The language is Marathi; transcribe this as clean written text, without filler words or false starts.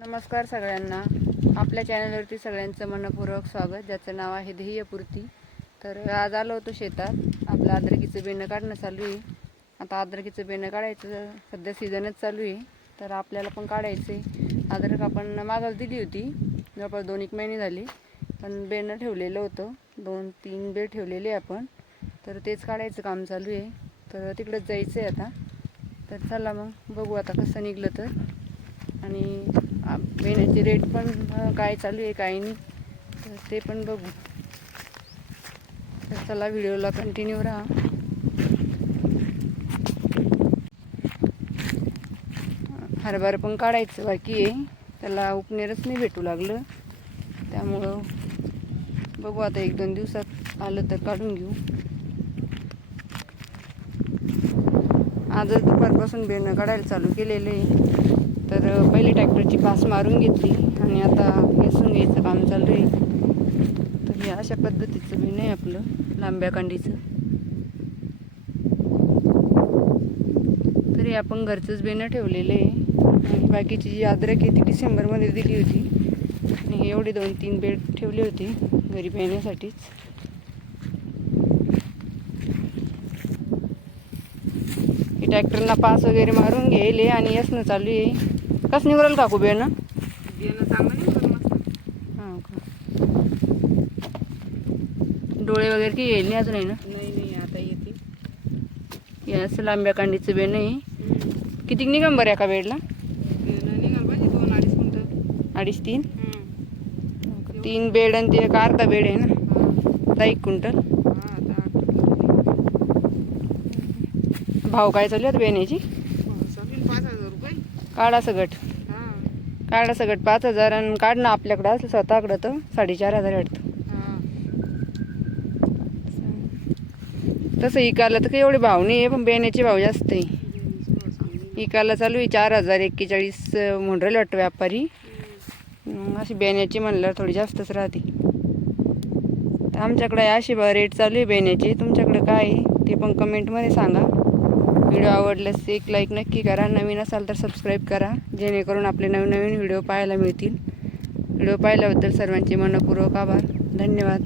नमस्कार सगळ्यांना. आपल्या चॅनलवरती सगळ्यांचं मनपूर्वक स्वागत, ज्याचं नाव आहे ध्येयपूर्ती. तर आज आलो होतो शेतात. आपलं अद्रकीचं बेणं काढणं चालू आहे. आता अद्रकीचं बेणं काढायचं सध्या सीझनच चालू आहे, तर आपल्याला पण काढायचं आहे. अद्रक आपण मागच दिली होती, जवळपास 2-1 महिने झाली, पण बेणं ठेवलेलं होतं. 2-3 बेड ठेवलेले आपण, तर तेच काढायचं काम चालू आहे. तर तिकडंच जायचं आहे आता. तर चला मग बघू आता कसं निघलं तर. आणि बेण्याचे रेट पण काय चालू आहे काय नाही, तर ते पण बघू. तर चला व्हिडिओला कंटिन्यू राहा. हरभरा पण काढायचं बाकी आहे, त्याला उपनेरच नाही भेटू लागलं, त्यामुळं बघू आता 1-2 दिवसात आलं तर काढून घेऊ. आजच दुपारपासून बेणं काढायला चालू केलेलं आहे. तर पहिले ट्रॅक्टरची पास मारून घेतली आणि आता वेचून घ्यायचं काम चालू आहे. तर हे अशा पद्धतीचं बेणं आहे आपलं, लांब्या कांडीचं. तरी आपण घरचंच बेणं ठेवलेलं आहे. आणि बाकीची जी अद्रक आहे ती डिसेंबरमध्ये दिली होती, आणि एवढे 2-3 बेड ठेवले होते घरी पेण्यासाठीच. हे ट्रॅक्टरना पास वगैरे मारून घ्यायले आणि यसनं चालू आहे. कसं निघाल काकू बेणं? हां का, डोळे वगैरे काही येईल नाही अजून आहे ना? नाही आता येते. हे असं लांब्या कांडीचं बेणं आहे. किती निघाल बरं एका बेडला? निघाल पाहिजे 2-2.5 क्विंटल. 2.5-3? 3 बेड आणि ते एक अर्धा बेड आहे ना, आता 1 क्विंटल. भाव काय चालू आहे बेण्याची? 5,000 रुपये. काढा सगट, काढा सगट 5,000, आणि काढणं आपल्याकडं असलं स्वतःकडं तर 4,500 वाटतं. तसं इकायला तर काही एवढे भाव नाही आहे, पण बेण्याचे भाव जास्त आहे. इकायला चालू आहे 4,041 म्हणून राहिले वाटतं व्यापारी. अशी बेण्याची म्हणल्यावर थोडी जास्तच राहते. तर आमच्याकडे अशी रेट चालू आहे बेण्याची. तुमच्याकडे काय आहे ते पण कमेंटमध्ये सांगा. व्हिडिओ आवडल्यास एक लाईक नक्की करा. नवीन असाल तर सबस्क्राईब करा, जेणेकरून आपले नवीन व्हिडिओ पाहायला मिळतील. व्हिडिओ पाहिल्याबद्दल सर्वांचे मनपूर्वक आभार. धन्यवाद.